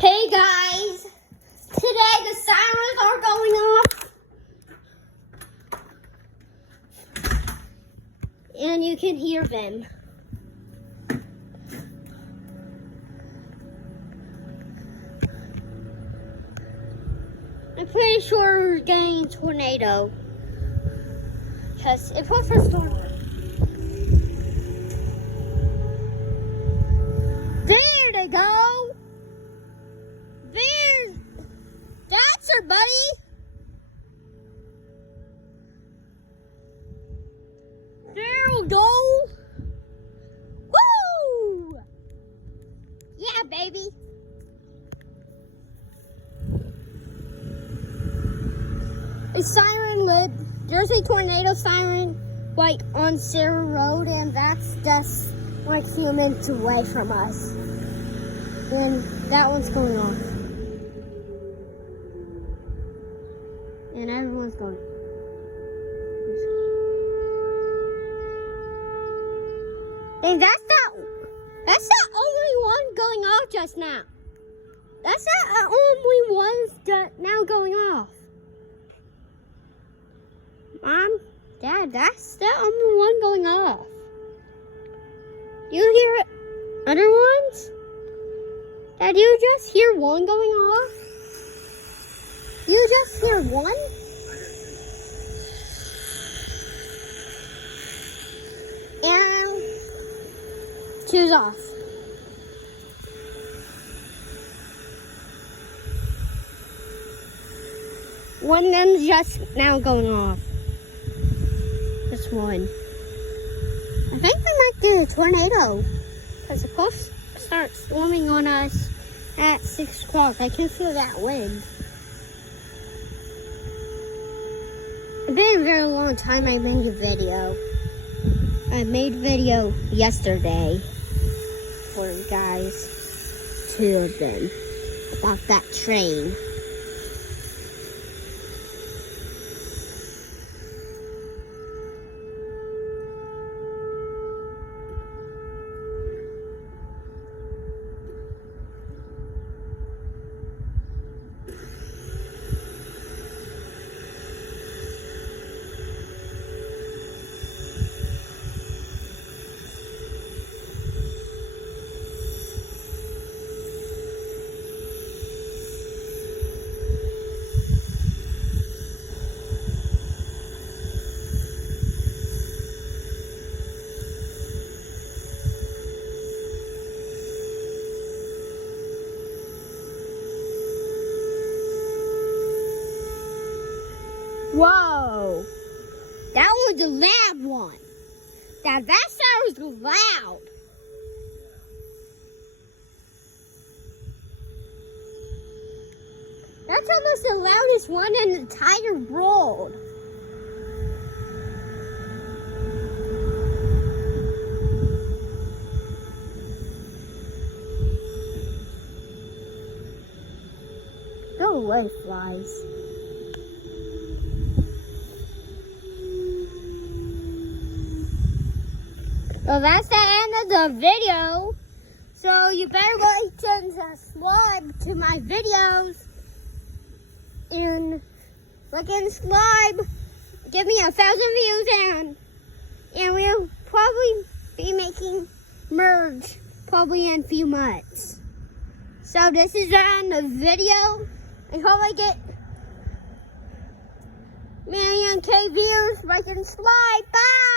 Hey guys, today the sirens are going off and you can hear them. I'm pretty sure we're getting a tornado because it was a storm. There they go. That's her, buddy. There we go. Woo! Yeah, baby. A siren lit. There's a tornado siren like on Sarah Road, and that's just like a few minutes away from us. And that one's going off. And everyone's going. And that's the only one going off just now. That's the only one now going off. Mom, Dad, that's the only one going off. You hear other ones? Dad, you just hear one going off? You just hear one? And two's off. One of them's just now going off. Just one. I think we might do a tornado. Because the coast starts storming on us at 6 o'clock. I can feel that wind. It's been a very long time I made a video. I made a video yesterday for you guys, 2 of them, about that train. Whoa, that was a loud one. That sound was loud. That's almost the loudest one in the entire world. Go away, flies. Well, that's the end of the video. So you better like and subscribe to my videos. And like and subscribe. Give me 1,000 views and we'll probably be making merge probably in a few months. So this is the end of the video. I hope I get million K views. Like and subscribe. Bye.